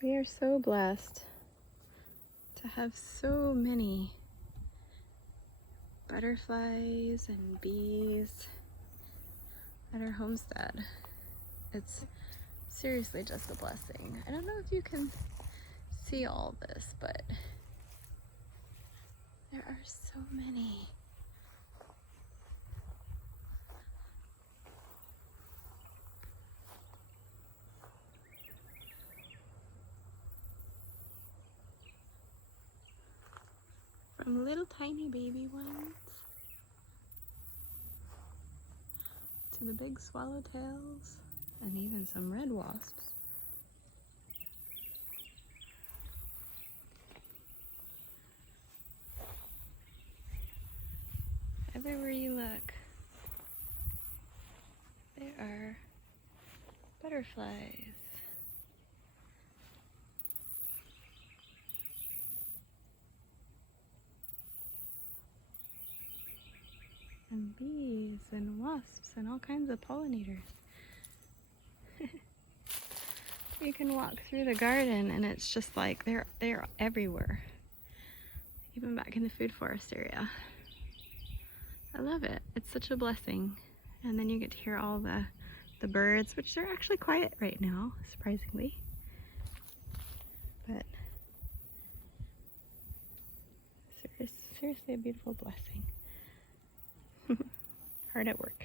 We are so blessed to have so many butterflies and bees at our homestead. It's seriously just a blessing. I don't know if you can see all this, but there are so many. From little tiny baby ones to the big swallowtails and even some red wasps. Everywhere you look, there are butterflies. And bees and wasps and all kinds of pollinators. You can walk through the garden and it's just like they're everywhere. Even back in the food forest area. I love it. It's such a blessing. And then you get to hear all the birds, which they're actually quiet right now, surprisingly. But seriously a beautiful blessing. Hard at work.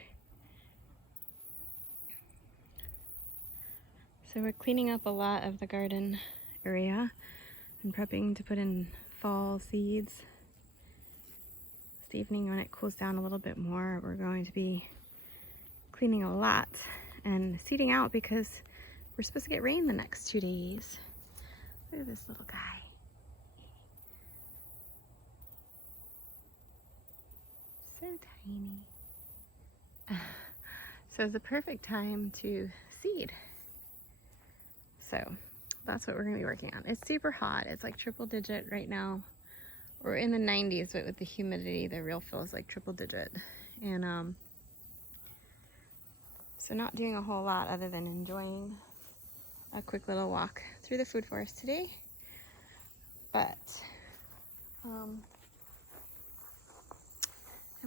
So we're cleaning up a lot of the garden area and prepping to put in fall seeds. This evening when it cools down a little bit more, we're going to be cleaning a lot and seeding out because we're supposed to get rain the next 2 days. Look at this little guy. So tiny. So it's the perfect time to seed. So that's what we're going to be working on. It's super hot. It's like triple digit right now. We're in the 90s, but with the humidity, the real feel is like triple digit. And so not doing a whole lot other than enjoying a quick little walk through the food forest today. But and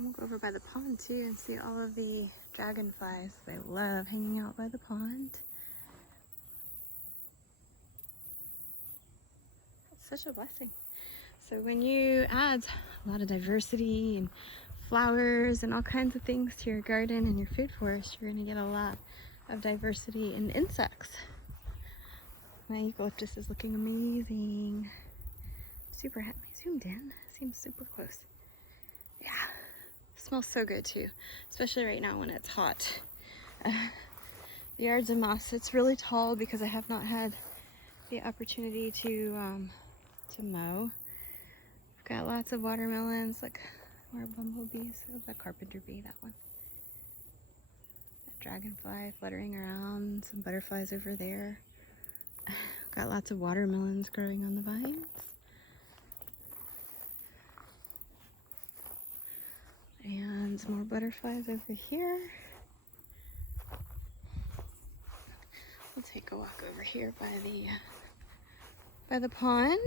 we'll go over by the pond too and see all of the dragonflies. They love hanging out by the pond. It's such a blessing. So when you add a lot of diversity and flowers and all kinds of things to your garden and your food forest, you're going to get a lot of diversity in insects. My eucalyptus is looking amazing. Super happy. Zoomed in. Seems super close. Yeah. Smells so good too, especially right now when it's hot. The yards of moss, it's really tall because I have not had the opportunity to mow. I've got lots of watermelons, like more bumblebees. Oh, the carpenter bee, that one. That dragonfly fluttering around, some butterflies over there. Got lots of watermelons growing on the vines. And more butterflies over here. We'll take a walk over here by the pond.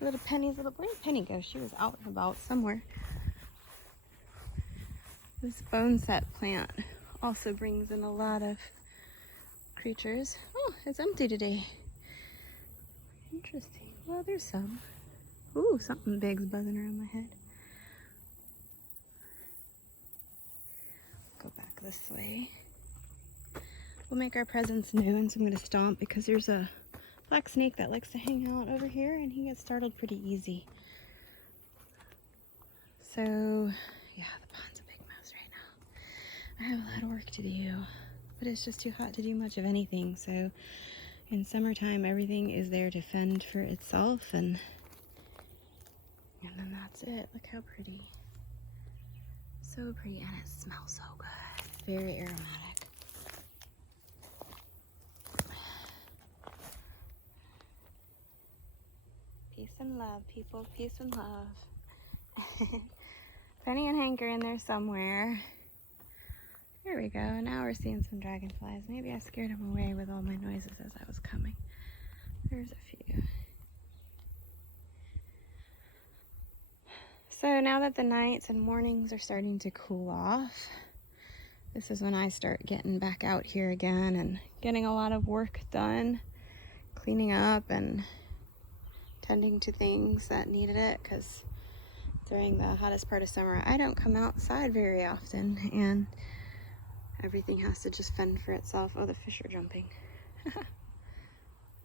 Little Penny's little, where did Penny go? She was out and about somewhere. This bone set plant also brings in a lot of creatures. Oh, it's empty today. Interesting. Well, there's some. Ooh, something big's buzzing around my head. Go back this way. We'll make our presence known, so I'm going to stomp because there's a black snake that likes to hang out over here and he gets startled pretty easy. So, yeah, the pond's a big mess right now. I have a lot of work to do, but it's just too hot to do much of anything. So, in summertime, everything is there to fend for itself, and then that's it. Look how pretty. So pretty, and it smells so good. Very aromatic. Peace and love, people. Peace and love. Penny and Hank are in there somewhere. There we go. Now we're seeing some dragonflies. Maybe I scared them away with all my noises as I was coming. There's a few. So now that the nights and mornings are starting to cool off, this is when I start getting back out here again and getting a lot of work done, cleaning up and tending to things that needed it, because during the hottest part of summer I don't come outside very often and everything has to just fend for itself. Oh, the fish are jumping.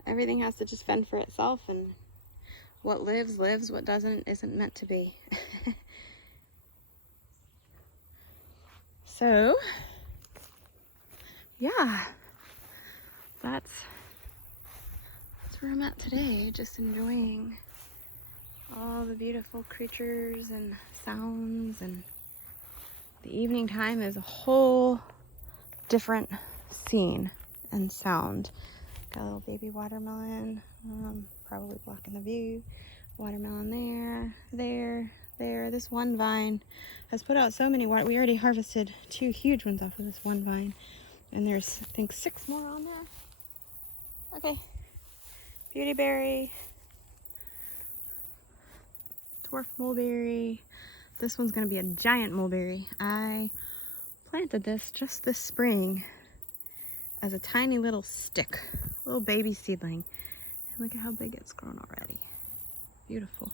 Everything has to just fend for itself, and what lives, lives. What doesn't, isn't meant to be. So, yeah, that's where I'm at today. Just enjoying all the beautiful creatures and sounds, and the evening time is a whole different scene and sound. Got a little baby watermelon, probably blocking the view. Watermelon there. This one vine has put out so many water. We already harvested 2 huge ones off of this one vine, and there's, I think, 6 more on there. Okay, beautyberry, dwarf mulberry. This one's gonna be a giant mulberry. I planted this just this spring as a tiny little stick, little baby seedling. And look at how big it's grown already. Beautiful.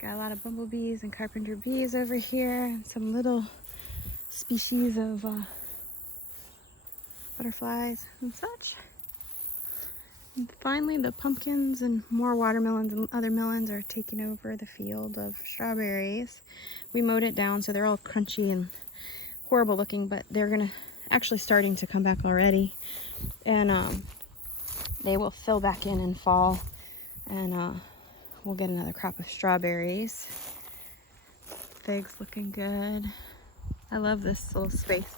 Got a lot of bumblebees and carpenter bees over here, and some little species of butterflies and such. And finally, the pumpkins and more watermelons and other melons are taking over the field of strawberries. We mowed it down, so they're all crunchy and horrible looking, but they're gonna actually starting to come back already, and they will fill back in fall, and we'll get another crop of strawberries. Figs looking good. I love this little space.